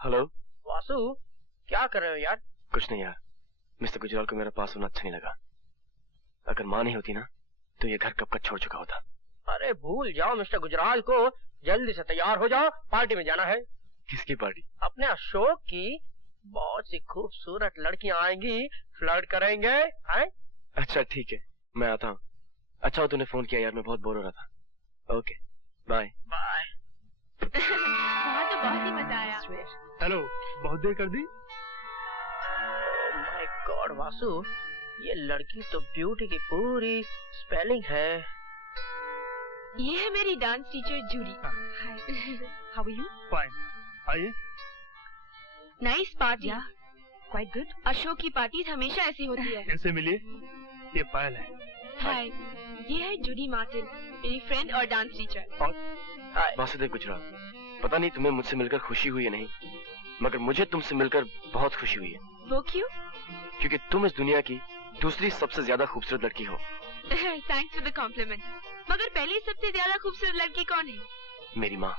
Hello Vasu, क्या कर रहे हो यार? कुछ नहीं यार, मिस्टर गुजराल को मेरा पास होना अच्छा नहीं लगा। अगर माँ नहीं होती ना तो ये घर कब का छोड़ चुका होता। अरे भूल जाओ मिस्टर गुजराल को, जल्दी से तैयार हो जाओ, पार्टी में जाना है। किसकी पार्टी? अपने अशोक की। बहुत सी खूबसूरत लड़कियां आएंगी, फ्लर्ट करेंगे हैं? अच्छा ठीक है, मैं आता हूँ। अच्छा हो तूने फोन किया यार, मैं बहुत बोर हो रहा था। Okay bye bye. वहाँ तो बहुत ही मजा आया। हेलो, बहुत देर कर दी। माय गॉड वासु, ये लड़की तो ब्यूटी की पूरी स्पेलिंग है। ये है मेरी dance teacher Judy. How are you? Fine, आइए। Nice party. Quite good. Ashok की पार्टी हमेशा ऐसी होती है। इनसे मिलिए, ये पायल है। हाय, ये है जूडी मार्टिन, मेरी फ्रेंड और डांस टीचर। और हाय। वासुदेव गुजराल, पता नहीं तुम्हें मुझसे मिलकर खुशी हुई है नहीं, मगर मुझे तुमसे मिलकर बहुत खुशी हुई है। वो क्यों? क्योंकि तुम इस दुनिया की दूसरी सबसे ज्यादा खूबसूरत लड़की हो। Thanks for the compliment. मगर पहली सबसे ज्यादा खूबसूरत लड़की कौन है? मेरी माँ।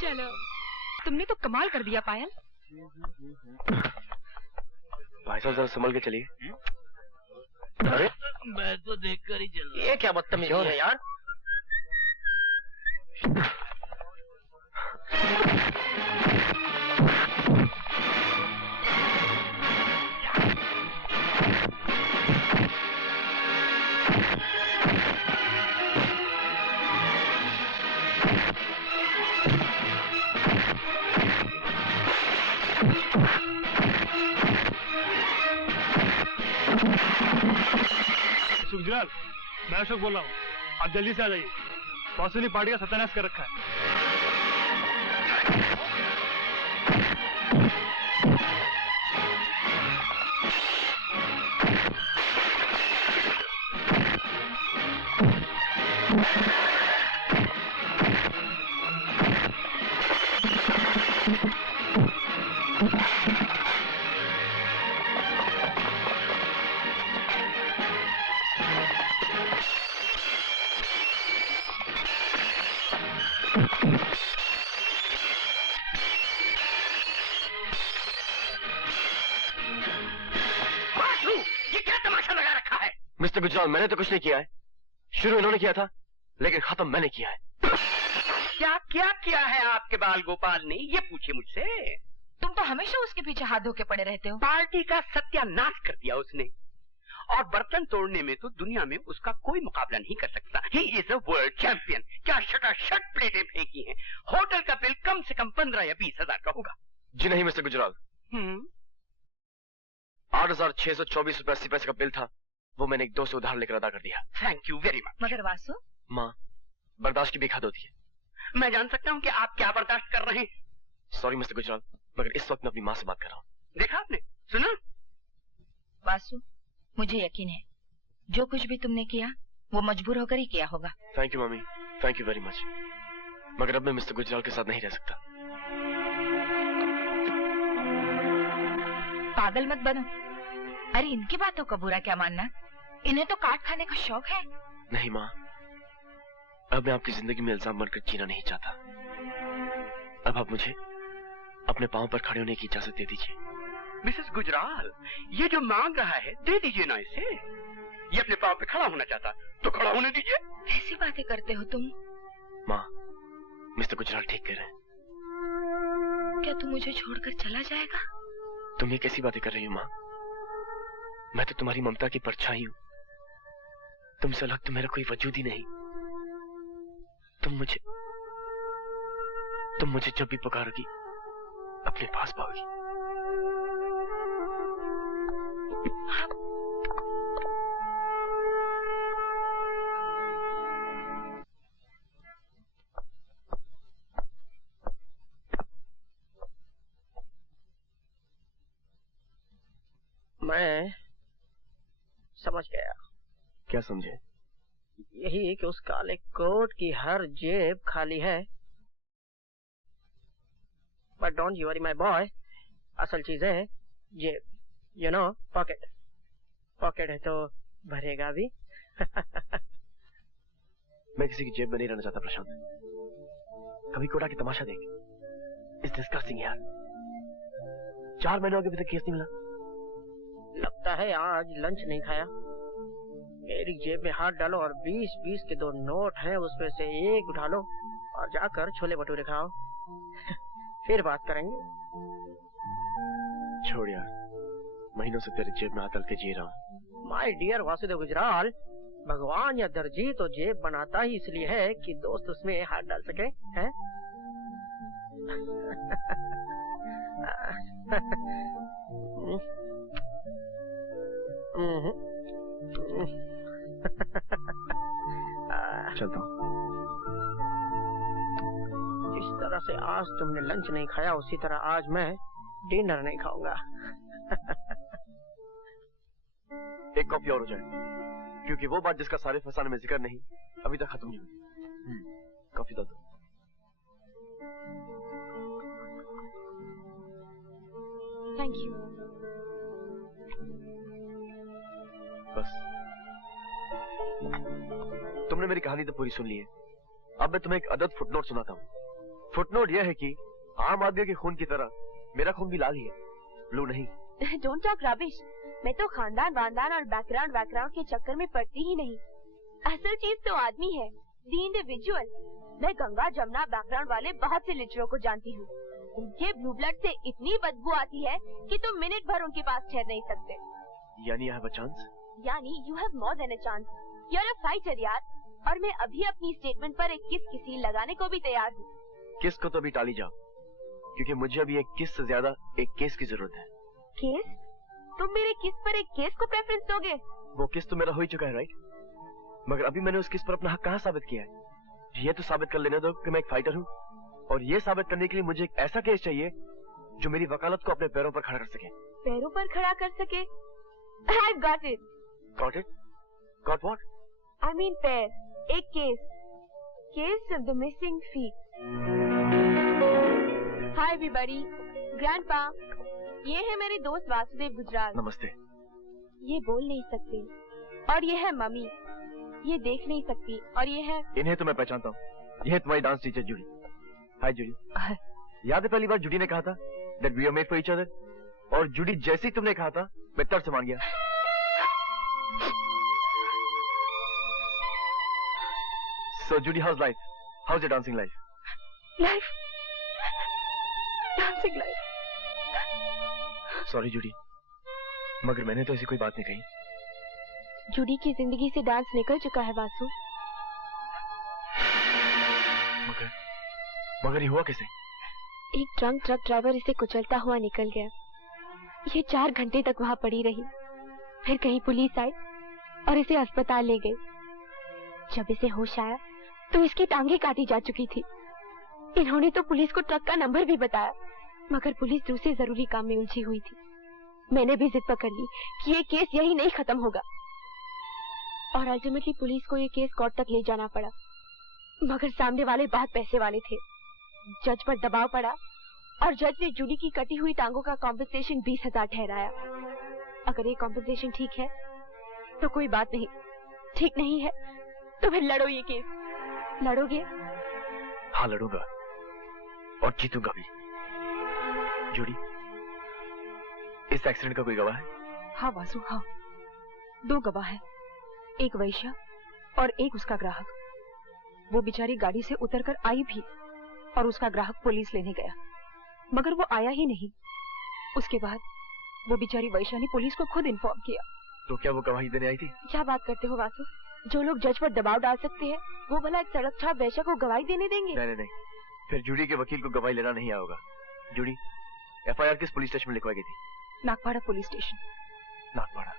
चलो, तुमने तो कमाल कर दिया पायल। भाई साहब जरा संभल के चलिए। अरे मैं तो देखकर ही चल रहा। ये क्या बदतमीजी है यार? गुजराल, मैं अशोक बोल रहा हूँ, आप जल्दी से आ जाइए। वासु ने पार्टी का सत्यानाश कर रखा है। मिस्टर गुजराल, मैंने तो कुछ नहीं किया है। शुरू इन्होंने किया था, लेकिन खत्म मैंने किया है। क्या क्या किया है आपके बाल गोपाल ने, ये पूछे मुझसे। तुम तो हमेशा उसके पीछे हाथ धो के पड़े रहते हो। पार्टी का सत्यानाश कर दिया उसने, और बर्तन तोड़ने में तो दुनिया में उसका कोई मुकाबला नहीं कर सकता। He is a world champion. क्या शटाशट प्लेटें फेंकी हैं। होटल का बिल कम से कम 15 या 20 हजार का होगा। जी नहीं मिस्टर गुजराल, 8,624 रुपए 80 पैसे का बिल था, वो मैंने एक दोस्त से उधार लेकर अदा कर दिया। Thank you very much. मगर वासु, माँ, बर्दाश्त की भी हद होती है। मैं जान सकता हूँ कि आप क्या बर्दाश्त कर रहे हैं? सॉरी मिस्टर गुजराल, मगर इस वक्त मैं अपनी माँ से बात कर रहा हूँ। देखा आपने, सुना? वासु, मुझे यकीन है जो कुछ भी तुमने किया वो मजबूर होकर ही किया होगा। Thank you mummy, thank you very much, मगर अब मैं मिस्टर गुजराल के साथ नहीं रह सकता। पागल मत बनो। अरे इनकी बातों का बुरा क्या मानना, इन्हें तो काट खाने का शौक है। नहीं माँ, अब मैं आपकी जिंदगी में इल्जाम बनकर जीना नहीं चाहता। अब आप मुझे अपने पांव पर खड़े होने की इजाजत दे दीजिए। मिसेस गुजराल, ये जो मांग रहा है दे दीजिए ना इसे। ये अपने पांव पे खड़ा होना चाहता तो खड़ा होने दीजिए। ऐसी बातें करते हो तुम? माँ, मिस्टर गुजराल ठीक कह रहे हैं। क्या तू मुझे छोड़कर चला जाएगा? तुम ये कैसी बातें कर रही हो माँ? मैं तो तुम्हारी ममता की परछाई हूँ। तुमसे अलग तो मेरा कोई वजूद ही नहीं। तुम मुझे जब भी पुकारोगी अपने पास पाओगी। मैं समझ गया। क्या समझे? यही कि उस काले कोट की हर जेब खाली है। But don't you worry my boy, असल चीज है जेब, यू नो, पॉकेट। पॉकेट है तो भरेगा भी। मैं किसी की जेब में नहीं रहना चाहता प्रशांत। कभी कोटा की तमाशा देख, इट्स डिस्गस्टिंग यार। 4 महीनों के अभी तक केस नहीं मिला। लगता है आज लंच नहीं खाया। मेरी जेब में हाथ डालो और 20-20 के 2 नोट हैं, उसमें से एक उठा लो और जाकर छोले भटूरे खाओ। फिर बात करेंगे। छोड़ यार, महीनों से तेरी जेब में हाथ डाल के जी रहा हूँ। माय डियर वासुदेव गुजराल, भगवान या दर्जी तो जेब बनाता ही इसलिए है कि दोस्त उसमें हाथ डाल सके, हैं? चलता हूँ। जिस तरह से आज तुमने लंच नहीं खाया, उसी तरह आज मैं डिनर नहीं खाऊंगा। एक कॉफी और हो जाए, क्योंकि वो बात जिसका सारे फसाने में जिक्र नहीं अभी तक खत्म नहीं हुई। कॉफी दो। Thank you. बस तुमने मेरी कहानी तो पूरी सुन ली है। अब मैं तुम्हें एक अदद फुटनोट सुनाता हूँ। फुटनोट यह है कि आम आदमी के खून की तरह मेरा खून भी लाल ही है, ब्लू नहीं। Don't talk rubbish. मैं तो खानदान वानदान और बैकग्राउंड के चक्कर में पड़ती ही नहीं। असल चीज तो आदमी है, द इंडिविजुअल। मैं गंगा जमुना बैकग्राउंड वाले बहुत से लिटरों को जानती हूँ। उनके ब्लू ब्लड से इतनी बदबू आती है कि तुम मिनट भर उनके पास ठहर नहीं सकते। यानी आई हैव अ चांस? यानी you have more than a chance. You are a fighter यार। और मैं अभी अपनी स्टेटमेंट पर एक किस किसी लगाने को भी तैयार हूँ। किस को तो अभी टाली जाओ, क्योंकि मुझे अभी एक किस से ज्यादा एक केस की जरूरत है। केस? तुम मेरे किस पर एक केस को प्रेफरेंस दोगे? वो किस तो मेरा हो ही चुका है, राइट? मगर अभी मैंने उस किस पर अपना हक कहाँ साबित किया है? ये तो साबित कर लेने दो कि मैं एक फाइटर हूँ, और ये साबित करने के लिए मुझे एक ऐसा केस चाहिए जो मेरी वकालत को अपने पैरों पर खड़ा कर सके। पैरों पर खड़ा कर सके? I've got it. Got it? Got what? I mean पैर। एक case. Case of the missing feet. Hi everybody. Grandpa. ये है मेरे दोस्त वासुदेव गुजराल। नमस्ते। ये बोल नहीं सकती, और ये है मम्मी। ये देख नहीं सकती, और ये है। इन्हें तो मैं पहचानता हूँ। ये है तुम्हारी डांस टीचर जूडी। हाय जूडी। याद है पहली बार जूडी ने कहा था that we are made for each other? और जूडी जैसे ही तुमने कहा था मैं तर्क से मान गया। So Judy, how's life? How's your dancing life? Life? Dancing life? Sorry Judy, मगर मैंने तो ऐसी कोई बात नहीं कही। जूडी की जिंदगी से डांस निकल चुका है वासु। मगर ये हुआ कैसे? एक ड्रंक ट्रक ड्राइवर इसे कुचलता हुआ निकल गया। ये 4 घंटे तक वहाँ पड़ी रही। फिर कहीं पुलिस आई और इसे अस्पताल ले गई। जब इसे होश आया तो इसकी टांगे काटी जा चुकी थी। इन्होंने तो पुलिस को ट्रक का नंबर भी बताया, मगर पुलिस दूसरे जरूरी काम में उलझी हुई थी। मैंने भी जिद पकड़ ली कि ये केस यही नहीं खत्म होगा, और अल्टीमेटली पुलिस को ये केस कोर्ट तक ले जाना पड़ा। मगर सामने वाले बहुत पैसे वाले थे। जज पर दबाव पड़ा और जज ने जूडी की कटी हुई टांगों का कॉम्पेंसेशन 20,000 ठहराया। अगर ये कॉम्पेंसेशन ठीक है तो कोई बात नहीं, ठीक नहीं है तो फिर लड़ो ये केस। लड़ोगे? हाँ लड़ूंगा, और जीतूंगा भी। जूडी, इस एक्सीडेंट का कोई गवाह है? हाँ वासु, हाँ। 2 गवाह हैं, एक वैश्या और एक उसका ग्राहक। वो बेचारी गाड़ी से उतरकर आई भी, और उसका ग्राहक पुलिस लेने गया, मगर वो आया ही नहीं। उसके बाद वो बेचारी वैश्या ने पुलिस को खुद इन्फॉर्म किया। तो क्या वो गवाही देने आई थी? क्या बात करते हो वासु? जो लोग जज पर दबाव डाल सकते हैं, वो भला एक सड़क छाप वैश्या को गवाही देने देंगे? नहीं, फिर जूडी के वकील को गवाही लेना नहीं आया होगा। जूडी, FIR किस पुलिस स्टेशन में लिखवाई गई थी? Nagpada police station. नागपाड़ा।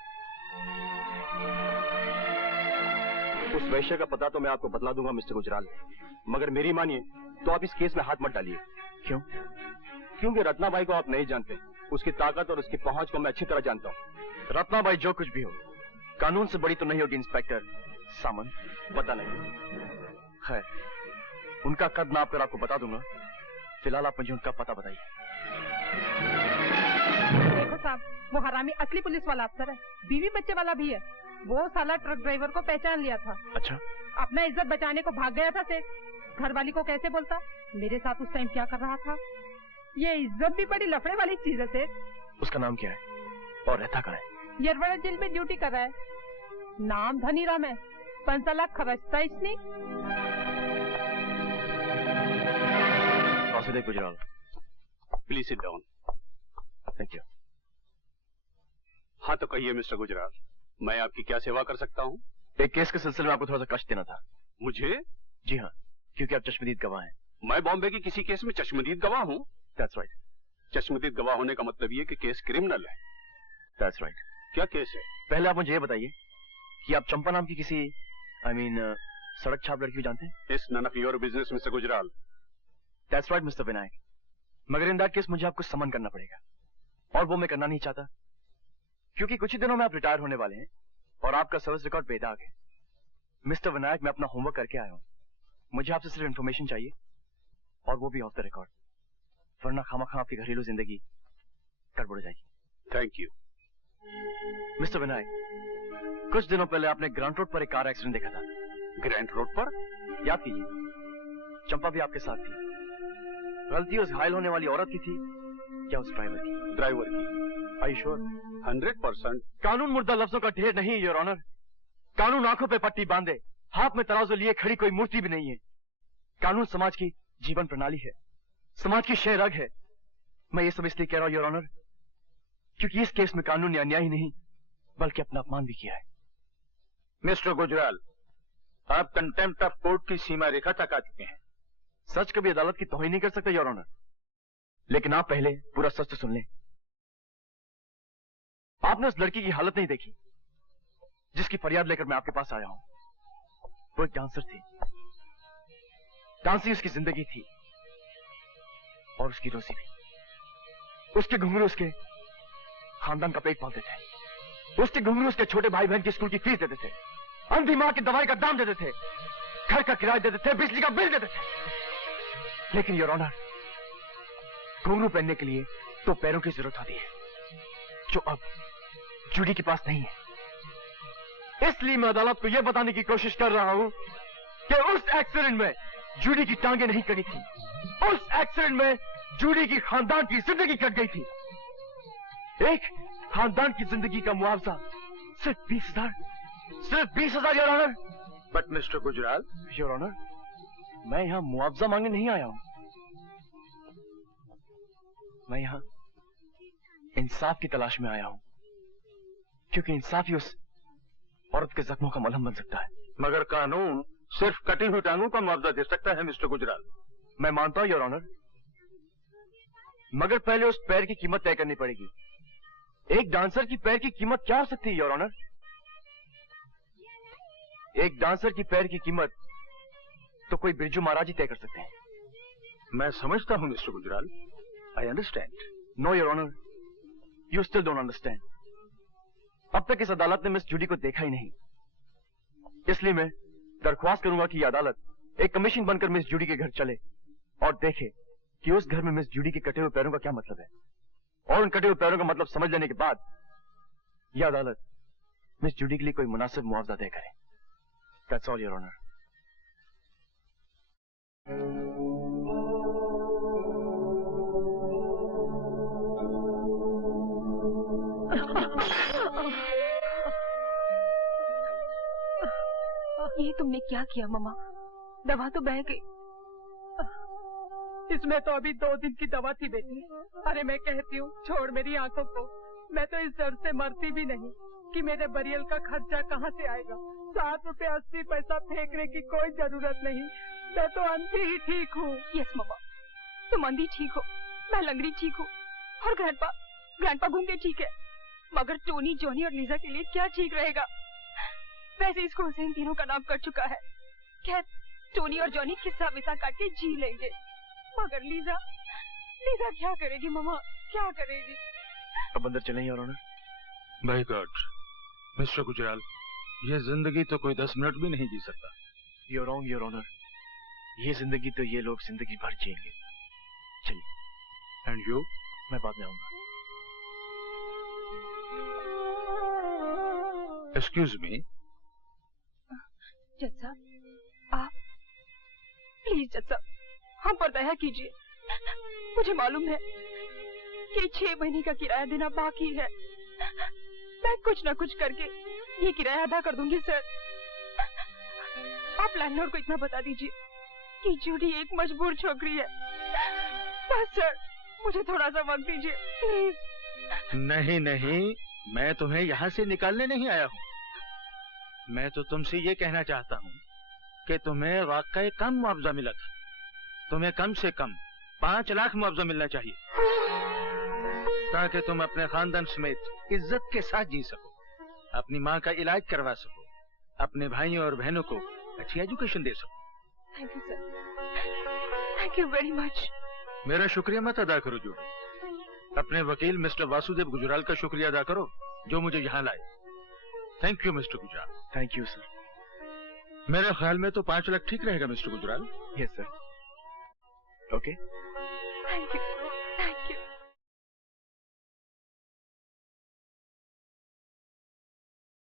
उस वैश्य का पता तो मैं आपको बतला दूंगा मिस्टर गुजराल, मगर मेरी मानिए तो आप इस केस में हाथ मत डालिए। क्यों? क्योंकि रत्नाबाई को आप नहीं जानते। उसकी ताकत और उसकी पहुंच को मैं अच्छी तरह जानता हूँ। रत्नाबाई जो कुछ भी हो, कानून से बड़ी तो नहीं होगी इंस्पेक्टर सामंत। पता नहीं, खैर, उनका कद नाप कर आपको बता दूंगा। फिलहाल आप मुझे उनका पता बताइए। देखो साहब, वो हरामी असली पुलिस वाला अफसर है, बीवी बच्चे वाला भी है। वो साला ट्रक ड्राइवर को पहचान लिया था। अच्छा? अपना इज्जत बचाने को भाग गया था सेठ। घर वाली को कैसे बोलता मेरे साथ उस टाइम क्या कर रहा था? ये इज्जत भी बड़ी लफड़े वाली चीज है सेठ। उसका नाम क्या है और रहता कहाँ है? येरवड़ा जेल में ड्यूटी कर रहा है। नाम धनीराम है, 5 लाख खर्चता इसने। Vasudev Gujral, please sit down. Thank you. हाँ तो कहिए मिस्टर गुजराल, मैं आपकी क्या सेवा कर सकता हूँ? एक केस के सिलसिले में आपको थोड़ा सा कष्ट देना था। मुझे? जी हाँ, क्योंकि आप चश्मदीद गवाह हैं। मैं बॉम्बे के किसी केस में चश्मदीद गवाह हूँ? That's right. चश्मदीद गवाह होने का मतलब ये कि केस क्रिमिनल है। That's right. क्या केस है? पहले आप मुझे ये बताइए कि आप चंपा नाम की किसी सड़क छाप लड़की को जानते हैं? It's none of your business, mister Gujral. That's right, mister Vinayak. मगर इन दैट केस मुझे आपको समन करना पड़ेगा, और वो मैं करना नहीं चाहता, क्योंकि कुछ ही दिनों में आप रिटायर होने वाले हैं और आपका सर्विस रिकॉर्ड बेदाग है। मिस्टर विनायक, मैं अपना होमवर्क करके आया हूँ। मुझे आपसे सिर्फ इन्फॉर्मेशन चाहिए, और वो भी ऑफ द रिकॉर्ड, वरना खामखा आपकी घरेलू जिंदगी गड़बड़ जाएगी। Thank you. मिस्टर विनायक, कुछ दिनों पहले आपने ग्रांट रोड पर एक कार एक्सीडेंट देखा था। ग्रांट रोड पर? याद कीजिए, चंपा भी आपके साथ थी। गलती उस घायल होने वाली औरत की थी या उस ड्राइवर की? ड्राइवर की। Are you sure? 100%। कानून मुर्दा लफ्जों का ढेर नहीं, योर ऑनर। कानून आंखों पे पट्टी बांधे, हाथ में तराजू लिए खड़ी कोई मूर्ति भी नहीं है। कानून समाज की जीवन प्रणाली है, समाज की शह रग है। मैं ये सब इसलिए कह रहा हूं, योर ऑनर, क्योंकि इस केस में कानून ने अन्याय ही नहीं बल्कि अपना अपमान भी किया है। मिस्टर गुजराल, आप कंटेम्प्ट ऑफ कोर्ट की सीमा रेखा तक आ चुके हैं। सच कभी अदालत की तौहीन नहीं कर सकते, योर ऑनर, लेकिन आप पहले पूरा सच तो सुन लें। आपने उस लड़की की हालत नहीं देखी जिसकी फरियाद लेकर मैं आपके पास आया हूं। वो एक डांसर थी, डांसिंग उसकी जिंदगी थी और उसकी रोजी भी। उसके घुंघरू उसके खानदान का पेट पालते थे। उसके घुंघरू उसके छोटे भाई बहन की स्कूल की फीस देते थे, अंधी मां की दवाई का दाम देते थे, घर का किराया देते थे, बिजली का बिल देते थे। लेकिन योर ऑनर, घुंघरू पहनने के लिए तो पैरों की जरूरत होती है, जो अब जूडी के पास नहीं है। इसलिए मैं अदालत को यह बताने की कोशिश कर रहा हूं कि उस एक्सीडेंट में जूडी की टांगें नहीं कटी थी। उस एक्सीडेंट में जूडी की खानदान की जिंदगी कट गई थी। एक खानदान की जिंदगी का मुआवजा सिर्फ 20,000, सिर्फ 20,000, your honour. But mister Gujral. Your honour, मैं यहां मुआवजा मांगने नहीं आया हूं, मैं यहां इंसाफ की तलाश में आया हूं, क्योंकि इंसाफ ही उस औरत के जख्मों का मलहम बन सकता है। मगर कानून सिर्फ कटी हुई टांगों का मुआवजा दे सकता है मिस्टर गुजराल। मैं मानता हूं योर ऑनर, मगर पहले उस पैर की कीमत तय करनी पड़ेगी। एक डांसर की पैर की कीमत क्या हो सकती है योर ऑनर? एक डांसर की पैर की कीमत तो कोई बिरजू महाराज ही तय कर सकते हैं। मैं समझता हूं mister Gujral, I understand. No your honour, you still don't understand. अब तक इस अदालत ने मिस जूडी को देखा ही नहीं, इसलिए मैं दरख्वास्त करूंगा कि यह अदालत एक कमीशन बनकर मिस जूडी के घर चले और देखे कि उस घर में मिस जूडी के कटे हुए पैरों का क्या मतलब है, और उन कटे हुए पैरों का मतलब समझ लेने के बाद यह अदालत मिस जूडी के लिए कोई मुनासिब मुआवजा तय करे। That's all, Your Honor. ये तुमने क्या किया मम्मा? दवा तो बह गई। इसमें तो अभी 2 दिन की दवा थी बेटी। अरे मैं कहती हूँ छोड़ मेरी आंखों को, मैं तो इस दर्द से मरती भी नहीं कि मेरे बरियल का खर्चा कहाँ से आएगा। 7 रुपए 80 पैसा फेंकने की कोई जरूरत नहीं, मैं तो अंधी ही ठीक हूँ। यस मम्मा, तुम अंधी ठीक हो, मैं लंगड़ी ठीक हूँ, और ग्रैंडपा गूंगे ठीक है, मगर टोनी, जॉनी और लीजा के लिए क्या ठीक रहेगा? वैसे इस स्कूल से इन तीनों का नाम कट चुका है। खैर, टोनी और जॉनी किस्सा विसा काट के जी लेंगे, मगर लीजा क्या करेगी मम्मा, क्या करेगी? अब अंदर चलें your honour. By God mister Gujral, ये जिंदगी तो कोई 10 मिनट भी नहीं जी सकता। You're wrong, योर ऑनर, ये जिंदगी तो ये लोग जिंदगी भर जिएंगे। चलिए। And you? मैं बाद में आऊंगा। Excuse me. जज साहब, आप प्लीज जज साहब हम पर दया कीजिए। मुझे मालूम है कि 6 महीने का किराया देना बाकी है। मैं कुछ ना कुछ करके ये किराया अदा कर दूंगी सर। आप लैंडलॉर्ड को इतना बता दीजिए कि जूडी एक मजबूर छोकरी है। बस सर, मुझे थोड़ा सा वक्त दीजिए प्लीज। नहीं नहीं, मैं तुम्हें यहाँ से निकालने नहीं आया हूँ। मैं तो तुमसे ये कहना चाहता हूँ कि तुम्हें वाकई कम मुआवजा मिला था। तुम्हें कम से कम 5 लाख मुआवजा मिलना चाहिए, ताकि तुम अपने खानदान समेत इज्जत के साथ जी सको, अपनी माँ का इलाज करवा सको, अपने भाइयों और बहनों को अच्छी एजुकेशन दे सको। Thank you sir, thank you very much. मेरा शुक्रिया मत अदा करो जूडी, अपने वकील मिस्टर वासुदेव गुजराल का शुक्रिया अदा करो जो मुझे यहाँ लाए। Thank you mister Gujral. Thank you sir. मेरे ख्याल में तो 5 लाख ठीक रहेगा mister Gujral. Yes sir. Okay. Thank you.